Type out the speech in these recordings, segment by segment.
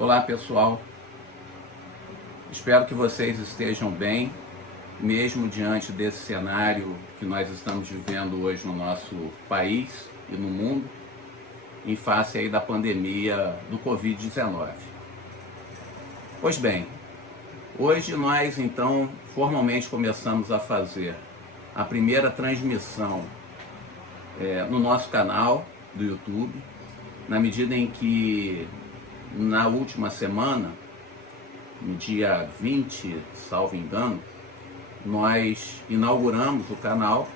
Olá pessoal, espero que vocês estejam bem, mesmo diante desse cenário que nós estamos vivendo hoje no nosso país e no mundo, em face aí da pandemia do Covid-19. Pois bem, hoje nós então formalmente começamos a fazer a primeira transmissão no nosso canal do YouTube, na medida em que na última semana, no dia 20, salvo engano, nós inauguramos o canal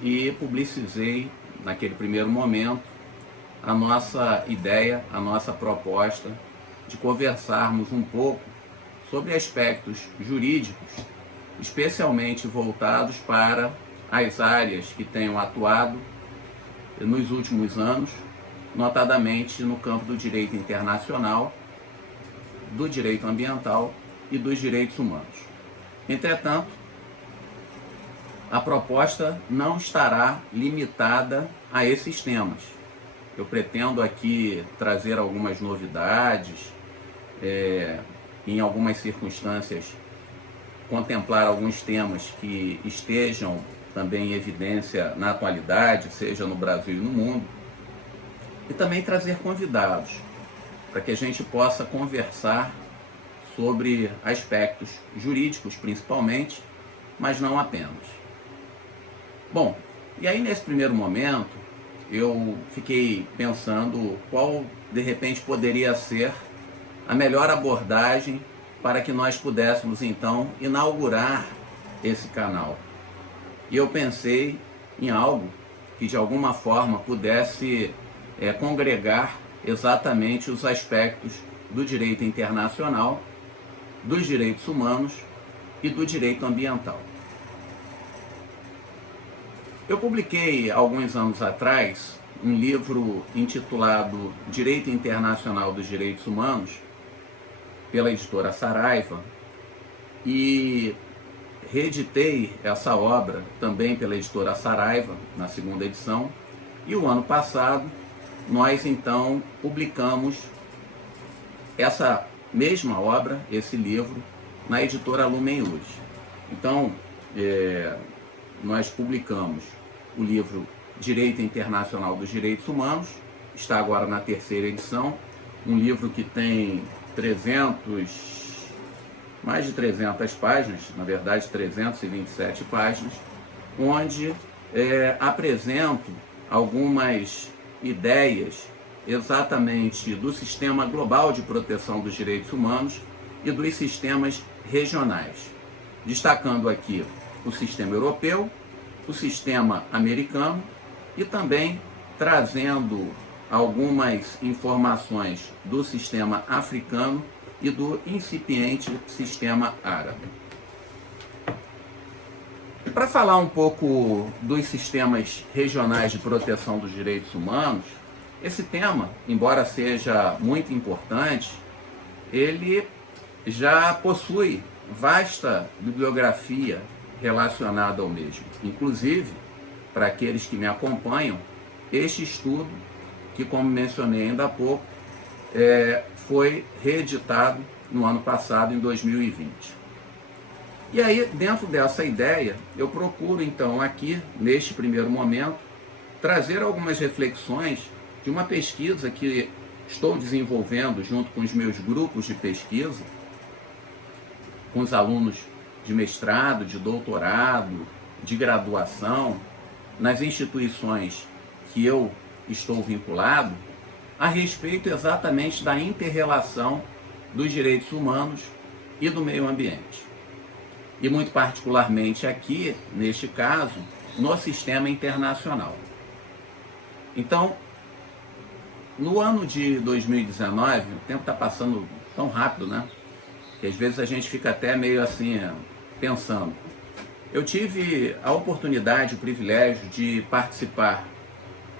e publicizei, naquele primeiro momento, a nossa ideia, a nossa proposta de conversarmos um pouco sobre aspectos jurídicos, especialmente voltados para as áreas que tenham atuado nos últimos anos, notadamente no campo do direito internacional, do direito ambiental e dos direitos humanos. Entretanto, a proposta não estará limitada a esses temas. Eu pretendo aqui trazer algumas novidades, em algumas circunstâncias, contemplar alguns temas que estejam também em evidência na atualidade, seja no Brasil e no mundo, e também trazer convidados para que a gente possa conversar sobre aspectos jurídicos principalmente, mas não apenas. Bom, e aí nesse primeiro momento eu fiquei pensando qual de repente poderia ser a melhor abordagem para que nós pudéssemos então inaugurar esse canal. E eu pensei em algo que de alguma forma pudesse congregar exatamente os aspectos do direito internacional, dos direitos humanos e do direito ambiental. Eu publiquei alguns anos atrás um livro intitulado Direito Internacional dos Direitos Humanos, pela editora Saraiva, e reeditei essa obra também pela editora Saraiva, na segunda edição, e o ano passado nós então publicamos essa mesma obra, esse livro, na editora Lumen Luz. Então, nós publicamos o livro Direito Internacional dos Direitos Humanos, está agora na terceira edição, um livro que tem mais de 300 páginas, na verdade 327 páginas, onde apresento algumas ideias exatamente do sistema global de proteção dos direitos humanos e dos sistemas regionais, destacando aqui o sistema europeu, o sistema americano e também trazendo algumas informações do sistema africano e do incipiente sistema árabe. Para falar um pouco dos sistemas regionais de proteção dos direitos humanos, esse tema, embora seja muito importante, ele já possui vasta bibliografia relacionada ao mesmo. Inclusive, para aqueles que me acompanham, este estudo, que como mencionei ainda há pouco, foi reeditado no ano passado, em 2020. E aí, dentro dessa ideia, eu procuro então aqui, neste primeiro momento, trazer algumas reflexões de uma pesquisa que estou desenvolvendo junto com os meus grupos de pesquisa, com os alunos de mestrado, de doutorado, de graduação, nas instituições que eu estou vinculado, a respeito exatamente da inter-relação dos direitos humanos e do meio ambiente. E muito particularmente aqui, neste caso, no sistema internacional. Então, no ano de 2019, o tempo está passando tão rápido, né? Que às vezes a gente fica até meio assim, pensando. Eu tive a oportunidade, o privilégio de participar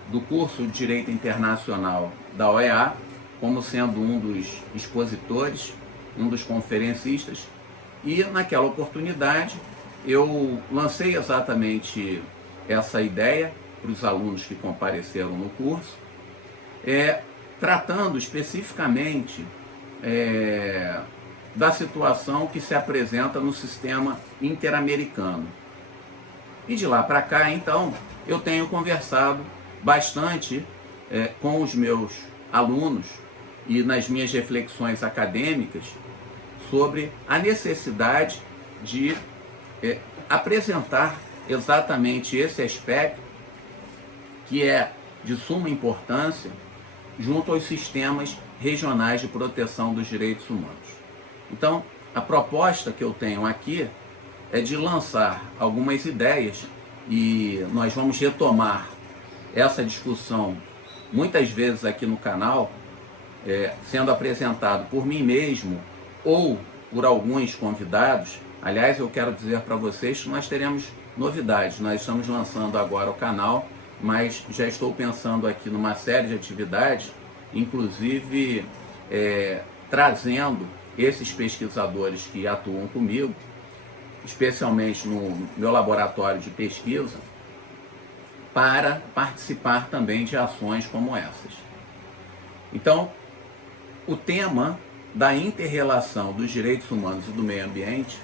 do curso de Direito Internacional da OEA, como sendo um dos expositores, um dos conferencistas, e naquela oportunidade eu lancei exatamente essa ideia para os alunos que compareceram no curso, tratando especificamente da situação que se apresenta no sistema interamericano. E de lá para cá, então, eu tenho conversado bastante com os meus alunos e nas minhas reflexões acadêmicas sobre a necessidade de apresentar exatamente esse aspecto que é de suma importância junto aos sistemas regionais de proteção dos direitos humanos. Então, a proposta que eu tenho aqui é de lançar algumas ideias e nós vamos retomar essa discussão muitas vezes aqui no canal, sendo apresentado por mim mesmo ou por alguns convidados. Aliás, eu quero dizer para vocês que nós teremos novidades. Nós estamos lançando agora o canal, mas já estou pensando aqui numa série de atividades, inclusive trazendo esses pesquisadores que atuam comigo, especialmente no meu laboratório de pesquisa, para participar também de ações como essas. Então, o tema da inter-relação dos direitos humanos e do meio ambiente,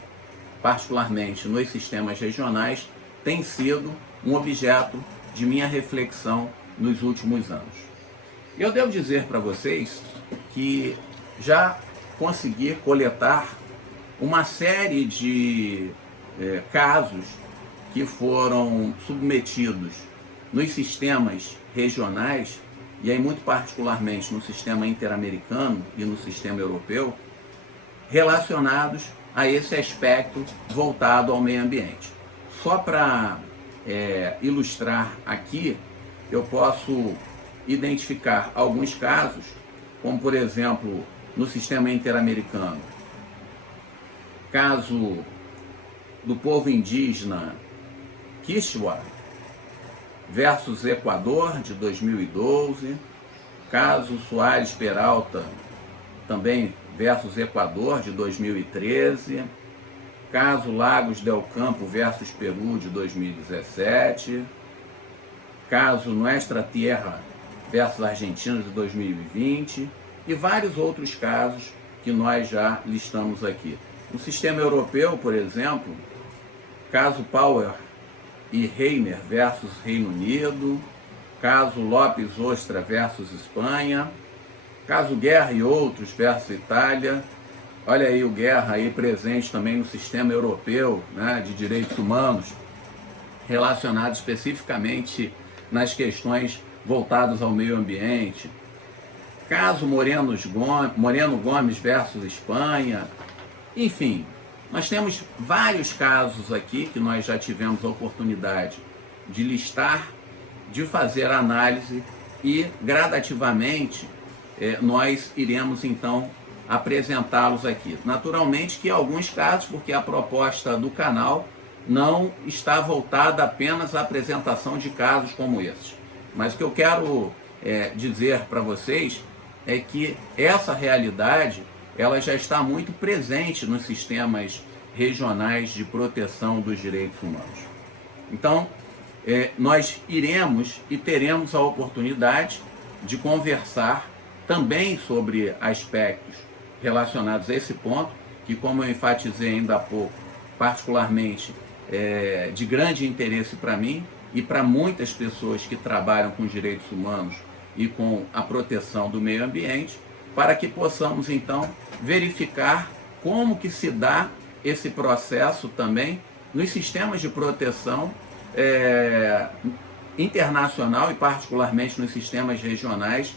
particularmente nos sistemas regionais, tem sido um objeto de minha reflexão nos últimos anos. Eu devo dizer para vocês que já consegui coletar uma série de casos que foram submetidos nos sistemas regionais, e aí muito particularmente no sistema interamericano e no sistema europeu, relacionados a esse aspecto voltado ao meio ambiente. Só para ilustrar aqui, eu posso identificar alguns casos, como por exemplo, no sistema interamericano, caso do povo indígena Quichua versus Equador, de 2012, caso Soares Peralta, também versus Equador, de 2013, caso Lagos del Campo versus Peru, de 2017, caso Nuestra Tierra versus Argentina, de 2020, e vários outros casos que nós já listamos aqui. No sistema europeu, por exemplo, caso Power e Reimer versus Reino Unido, caso Lopes Ostra versus Espanha, caso Guerra e outros versus Itália. Olha aí o Guerra aí presente também no sistema europeu, né, de direitos humanos, relacionado especificamente nas questões voltadas ao meio ambiente. Caso Moreno Gomes versus Espanha. Enfim, nós temos vários casos aqui que nós já tivemos a oportunidade de listar, de fazer análise e gradativamente nós iremos então apresentá-los aqui. Naturalmente que alguns casos, porque a proposta do canal não está voltada apenas à apresentação de casos como esses. Mas o que eu quero dizer para vocês é que essa realidade ela já está muito presente nos sistemas regionais de proteção dos direitos humanos. Então, nós iremos e teremos a oportunidade de conversar também sobre aspectos relacionados a esse ponto, que, como eu enfatizei ainda há pouco, particularmente de grande interesse para mim e para muitas pessoas que trabalham com direitos humanos e com a proteção do meio ambiente, para que possamos então verificar como que se dá esse processo também nos sistemas de proteção internacional e particularmente nos sistemas regionais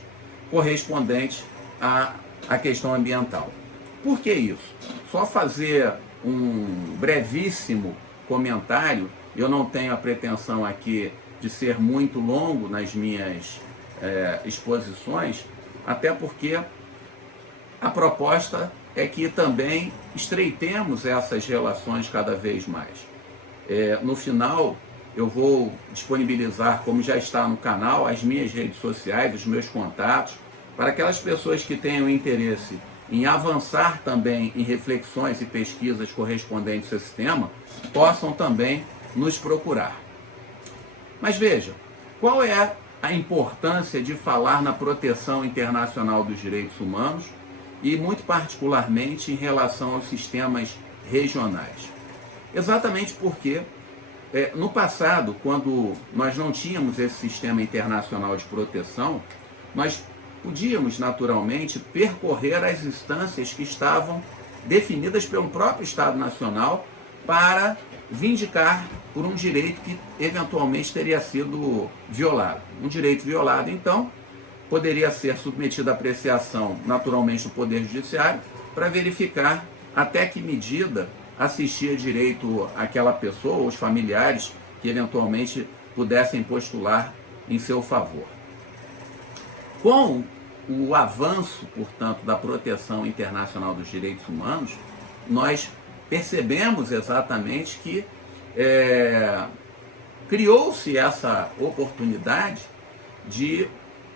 correspondentes à questão ambiental. Por que isso? Só fazer um brevíssimo comentário. Eu não tenho a pretensão aqui de ser muito longo nas minhas exposições, até porque a proposta é que também estreitemos essas relações cada vez mais. No final, eu vou disponibilizar, como já está no canal, as minhas redes sociais, os meus contatos, para aquelas pessoas que tenham interesse em avançar também em reflexões e pesquisas correspondentes a esse tema, possam também nos procurar. Mas veja, qual é a importância de falar na proteção internacional dos direitos humanos e muito particularmente em relação aos sistemas regionais. Exatamente porque no passado, quando nós não tínhamos esse sistema internacional de proteção, nós podíamos naturalmente percorrer as instâncias que estavam definidas pelo próprio Estado Nacional para vindicar por um direito que eventualmente teria sido violado. Um direito violado, então, poderia ser submetido à apreciação naturalmente do Poder Judiciário para verificar até que medida assistia direito àquela pessoa ou os familiares que eventualmente pudessem postular em seu favor. Com o avanço, portanto, da proteção internacional dos direitos humanos, nós percebemos exatamente que criou-se essa oportunidade de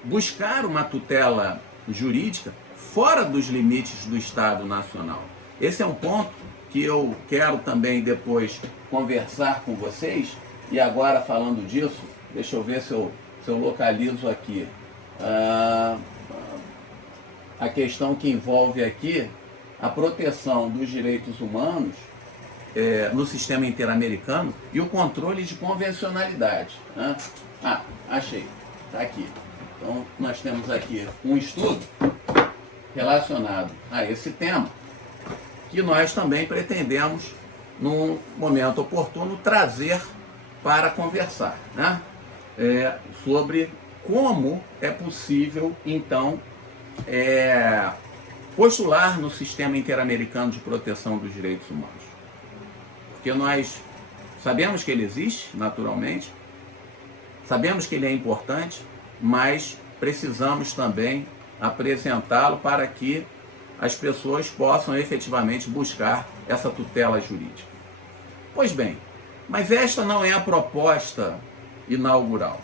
buscar uma tutela jurídica fora dos limites do Estado Nacional. Esse é um ponto que eu quero também depois conversar com vocês, e agora falando disso, deixa eu ver se eu localizo aqui a questão que envolve aqui a proteção dos direitos humanos no sistema interamericano e o controle de convencionalidade, né? Achei, está aqui. Então nós temos aqui um estudo relacionado a esse tema, que nós também pretendemos, num momento oportuno, trazer para conversar, né? Sobre como é possível, então, postular no sistema interamericano de proteção dos direitos humanos. Porque nós sabemos que ele existe, naturalmente, sabemos que ele é importante, mas precisamos também apresentá-lo para que as pessoas possam efetivamente buscar essa tutela jurídica. Pois bem, mas esta não é a proposta inaugural.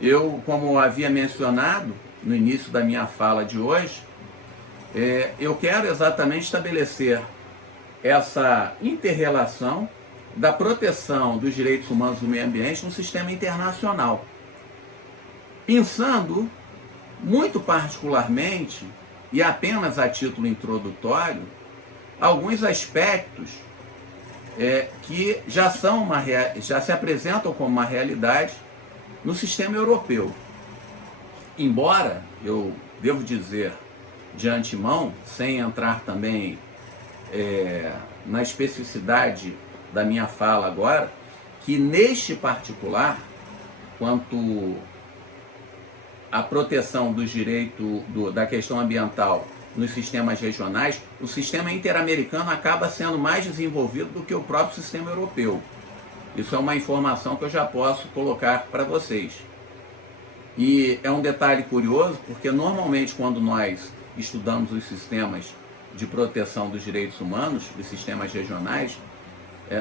Eu, como havia mencionado no início da minha fala de hoje, eu quero exatamente estabelecer essa inter-relação da proteção dos direitos humanos do meio ambiente no sistema internacional, pensando muito particularmente, e apenas a título introdutório, alguns aspectos que já se apresentam como uma realidade no sistema europeu. Embora, eu devo dizer de antemão, sem entrar também na especificidade da minha fala agora, que neste particular, quanto à proteção dos direitos da questão ambiental nos sistemas regionais, o sistema interamericano acaba sendo mais desenvolvido do que o próprio sistema europeu. Isso é uma informação que eu já posso colocar para vocês. E é um detalhe curioso, porque normalmente quando nós estudamos os sistemas de proteção dos direitos humanos, os sistemas regionais,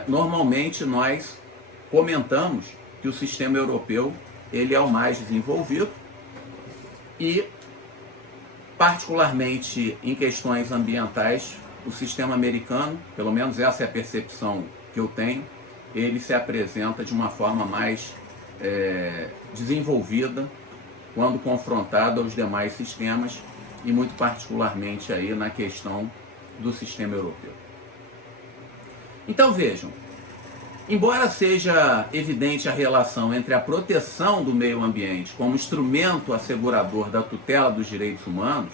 normalmente nós comentamos que o sistema europeu ele é o mais desenvolvido e, particularmente em questões ambientais, o sistema americano, pelo menos essa é a percepção que eu tenho, ele se apresenta de uma forma mais desenvolvida quando confrontado aos demais sistemas e muito particularmente aí na questão do sistema europeu. Então vejam, embora seja evidente a relação entre a proteção do meio ambiente como instrumento assegurador da tutela dos direitos humanos,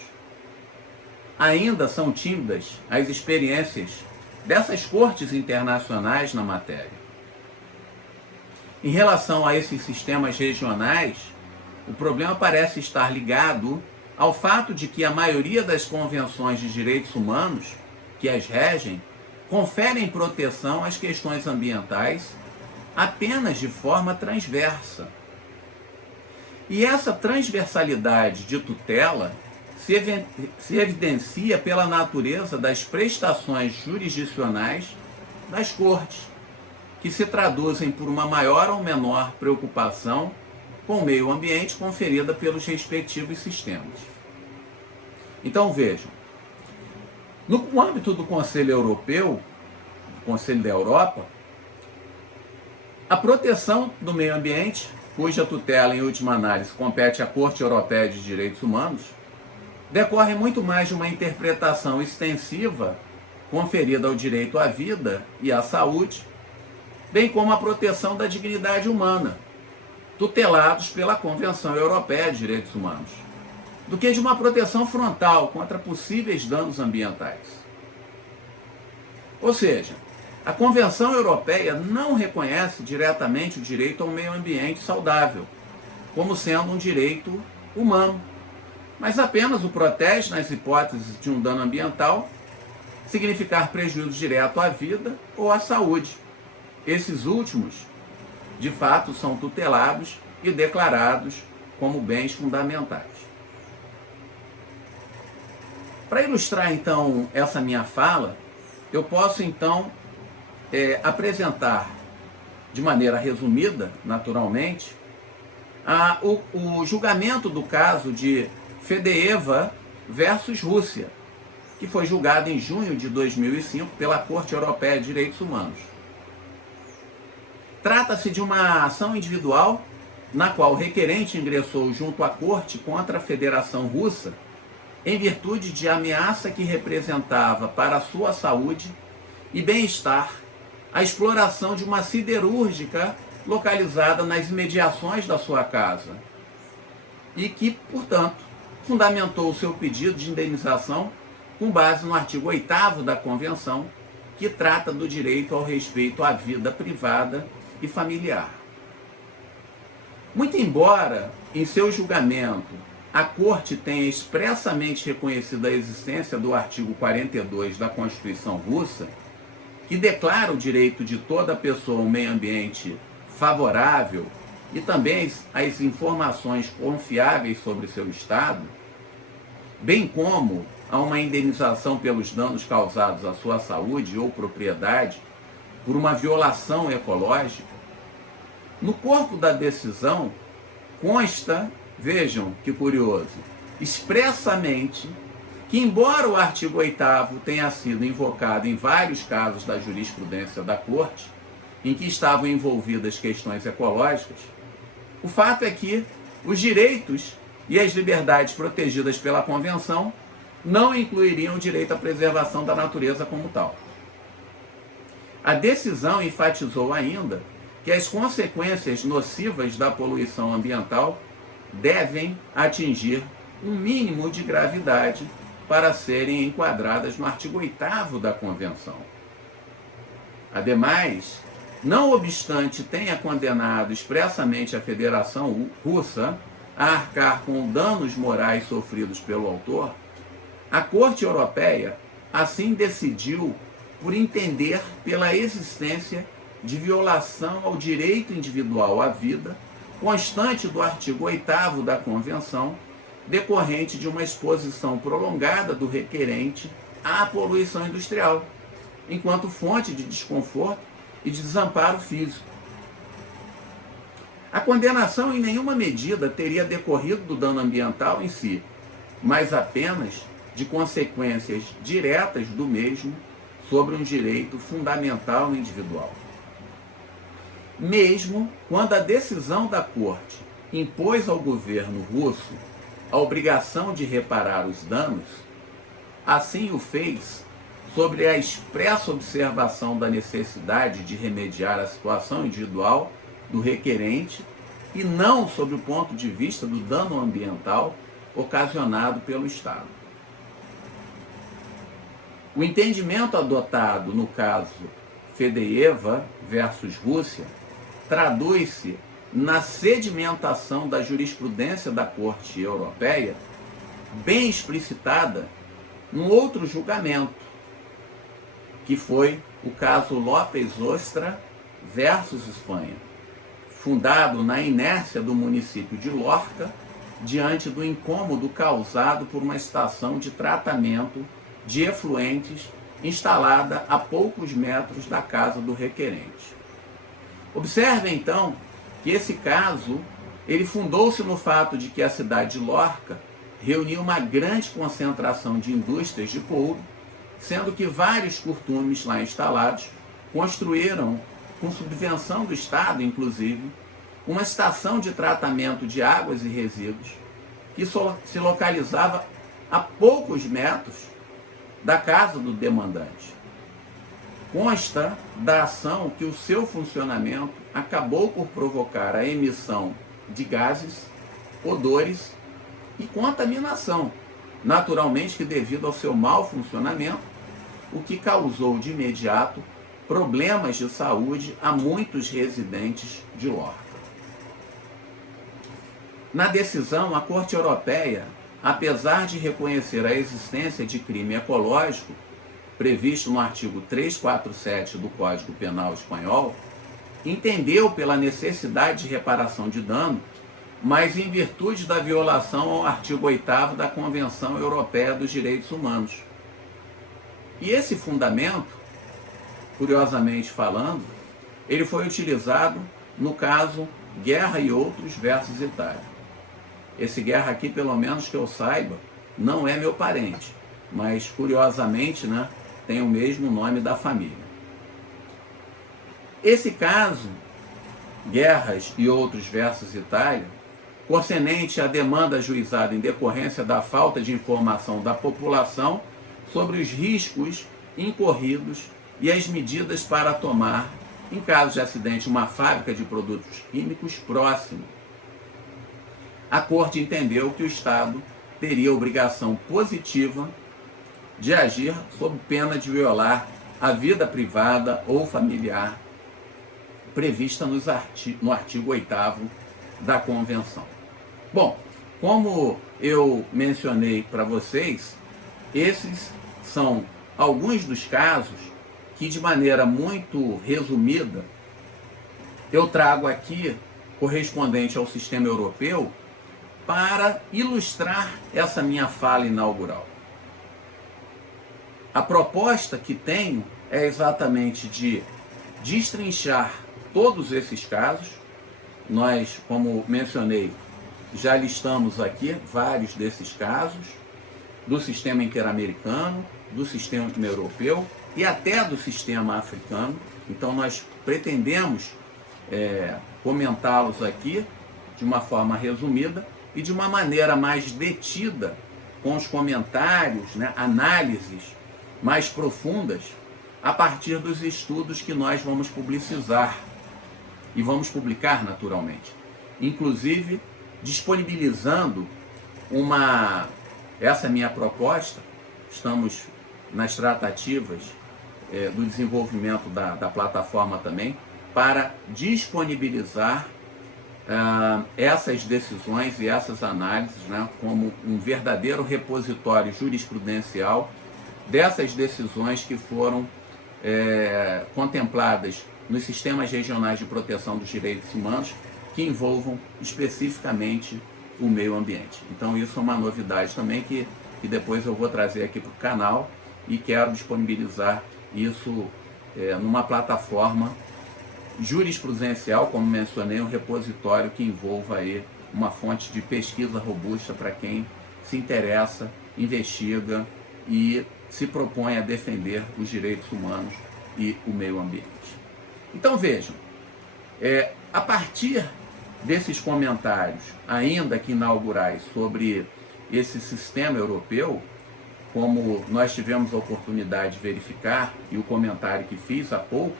ainda são tímidas as experiências dessas cortes internacionais na matéria. Em relação a esses sistemas regionais, o problema parece estar ligado ao fato de que a maioria das convenções de direitos humanos que as regem conferem proteção às questões ambientais apenas de forma transversa. E essa transversalidade de tutela se evidencia pela natureza das prestações jurisdicionais das cortes, que se traduzem por uma maior ou menor preocupação com o meio ambiente conferida pelos respectivos sistemas. Então vejam, no âmbito do Conselho Europeu, Conselho da Europa, a proteção do meio ambiente, cuja tutela em última análise compete à Corte Europeia de Direitos Humanos, decorre muito mais de uma interpretação extensiva conferida ao direito à vida e à saúde, bem como a proteção da dignidade humana, tutelados pela Convenção Europeia de Direitos Humanos, do que de uma proteção frontal contra possíveis danos ambientais. Ou seja, a Convenção Europeia não reconhece diretamente o direito ao meio ambiente saudável, como sendo um direito humano, mas apenas o protege nas hipóteses de um dano ambiental significar prejuízo direto à vida ou à saúde. Esses últimos, de fato, são tutelados e declarados como bens fundamentais. Para ilustrar, então, essa minha fala, eu posso, então, apresentar, de maneira resumida, naturalmente, o julgamento do caso de Fedeyeva versus Rússia, que foi julgado em junho de 2005 pela Corte Europeia de Direitos Humanos. Trata-se de uma ação individual na qual o requerente ingressou junto à Corte contra a Federação Russa em virtude de ameaça que representava para a sua saúde e bem-estar a exploração de uma siderúrgica localizada nas imediações da sua casa e que, portanto, fundamentou o seu pedido de indenização com base no artigo 8º da Convenção, que trata do direito ao respeito à vida privada e familiar. Muito embora, em seu julgamento, a Corte tenha expressamente reconhecido a existência do artigo 42 da Constituição Russa, que declara o direito de toda pessoa ao meio ambiente favorável e também as informações confiáveis sobre seu estado, bem como a uma indenização pelos danos causados à sua saúde ou propriedade por uma violação ecológica, no corpo da decisão consta, vejam que curioso, expressamente que, embora o artigo 8º tenha sido invocado em vários casos da jurisprudência da Corte, em que estavam envolvidas questões ecológicas, o fato é que os direitos e as liberdades protegidas pela Convenção não incluiriam o direito à preservação da natureza como tal. A decisão enfatizou ainda que as consequências nocivas da poluição ambiental devem atingir um mínimo de gravidade para serem enquadradas no artigo 8º da Convenção. Ademais, não obstante tenha condenado expressamente a Federação Russa a arcar com danos morais sofridos pelo autor, a Corte Europeia assim decidiu por entender pela existência de violação ao direito individual à vida, constante do artigo 8º da Convenção, decorrente de uma exposição prolongada do requerente à poluição industrial, enquanto fonte de desconforto e de desamparo físico. A condenação em nenhuma medida teria decorrido do dano ambiental em si, mas apenas de consequências diretas do mesmo sobre um direito fundamental individual. Mesmo quando a decisão da Corte impôs ao governo russo a obrigação de reparar os danos, assim o fez sobre a expressa observação da necessidade de remediar a situação individual do requerente e não sob o ponto de vista do dano ambiental ocasionado pelo Estado. O entendimento adotado no caso Fedeyeva versus Rússia traduz-se na sedimentação da jurisprudência da Corte Europeia, bem explicitada num outro julgamento, que foi o caso López Ostra versus Espanha, fundado na inércia do município de Lorca, diante do incômodo causado por uma estação de tratamento de efluentes instalada a poucos metros da casa do requerente. Observe, então, que esse caso ele fundou-se no fato de que a cidade de Lorca reunia uma grande concentração de indústrias de couro, sendo que vários curtumes lá instalados construíram, com subvenção do Estado, inclusive, uma estação de tratamento de águas e resíduos que se localizava a poucos metros da casa do demandante. Consta da ação que o seu funcionamento acabou por provocar a emissão de gases, odores e contaminação, naturalmente que devido ao seu mau funcionamento, o que causou de imediato problemas de saúde a muitos residentes de Lorca. Na decisão, a Corte Europeia, apesar de reconhecer a existência de crime ecológico, previsto no artigo 347 do Código Penal Espanhol, entendeu pela necessidade de reparação de dano, mas em virtude da violação ao artigo 8º da Convenção Europeia dos Direitos Humanos. E esse fundamento, curiosamente falando, ele foi utilizado no caso Guerra e Outros versus Itália. Esse Guerra aqui, pelo menos que eu saiba, não é meu parente, mas curiosamente, né, tem o mesmo nome da família. Esse caso, Guerras e Outros versus Itália, concernente à demanda ajuizada em decorrência da falta de informação da população sobre os riscos incorridos e as medidas para tomar, em caso de acidente, uma fábrica de produtos químicos próximo. A Corte entendeu que o Estado teria obrigação positiva de agir sob pena de violar a vida privada ou familiar prevista no artigo 8º da Convenção. Bom, como eu mencionei para vocês, esses são alguns dos casos que, de maneira muito resumida, eu trago aqui, correspondente ao sistema europeu, para ilustrar essa minha fala inaugural. A proposta que tenho é exatamente de destrinchar todos esses casos. Nós, como mencionei, já listamos aqui vários desses casos, do sistema interamericano, do sistema europeu e até do sistema africano. Então nós pretendemos comentá-los aqui de uma forma resumida e de uma maneira mais detida, com os comentários, né, análises mais profundas, a partir dos estudos que nós vamos publicizar e vamos publicar naturalmente. Inclusive, disponibilizando essa minha proposta, estamos nas tratativas do desenvolvimento da plataforma também, para disponibilizar essas decisões e essas análises, né, como um verdadeiro repositório jurisprudencial dessas decisões que foram contempladas nos sistemas regionais de proteção dos direitos humanos, que envolvam especificamente o meio ambiente. Então isso é uma novidade também que depois eu vou trazer aqui para o canal e quero disponibilizar isso numa plataforma jurisprudencial, como mencionei, um repositório que envolva aí uma fonte de pesquisa robusta para quem se interessa, investiga e se propõe a defender os direitos humanos e o meio ambiente. Então vejam, a partir desses comentários, ainda que inaugurais, sobre esse sistema europeu, como nós tivemos a oportunidade de verificar, e o comentário que fiz há pouco,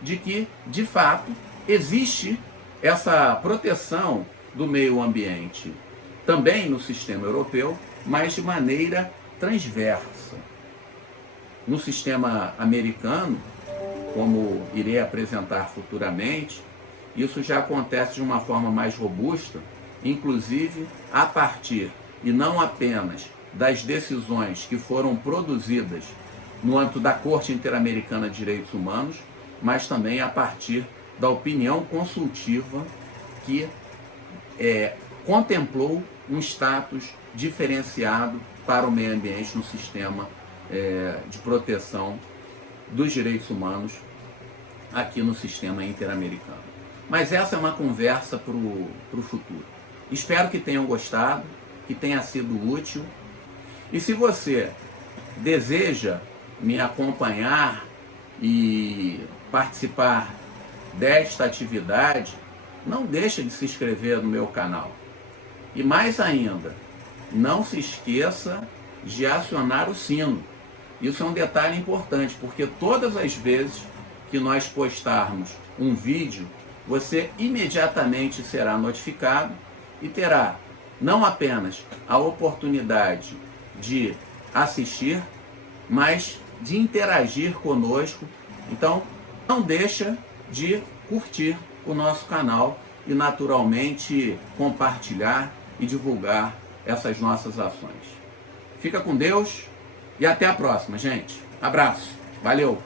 de que, de fato, existe essa proteção do meio ambiente também no sistema europeu, mas de maneira transversa. No sistema americano, como irei apresentar futuramente, isso já acontece de uma forma mais robusta, inclusive a partir, e não apenas, das decisões que foram produzidas no âmbito da Corte Interamericana de Direitos Humanos, mas também a partir da opinião consultiva que contemplou um status diferenciado para o meio ambiente no sistema de proteção dos direitos humanos aqui no sistema interamericano. Mas essa é uma conversa para o futuro. Espero que tenham gostado, que tenha sido útil. E se você deseja me acompanhar e participar desta atividade, não deixe de se inscrever no meu canal. E mais ainda, não se esqueça de acionar o sino. Isso é um detalhe importante, porque todas as vezes que nós postarmos um vídeo, você imediatamente será notificado e terá não apenas a oportunidade de assistir, mas de interagir conosco. Então, não deixa de curtir o nosso canal e, naturalmente, compartilhar e divulgar essas nossas ações. Fica com Deus e até a próxima, gente. Abraço. Valeu!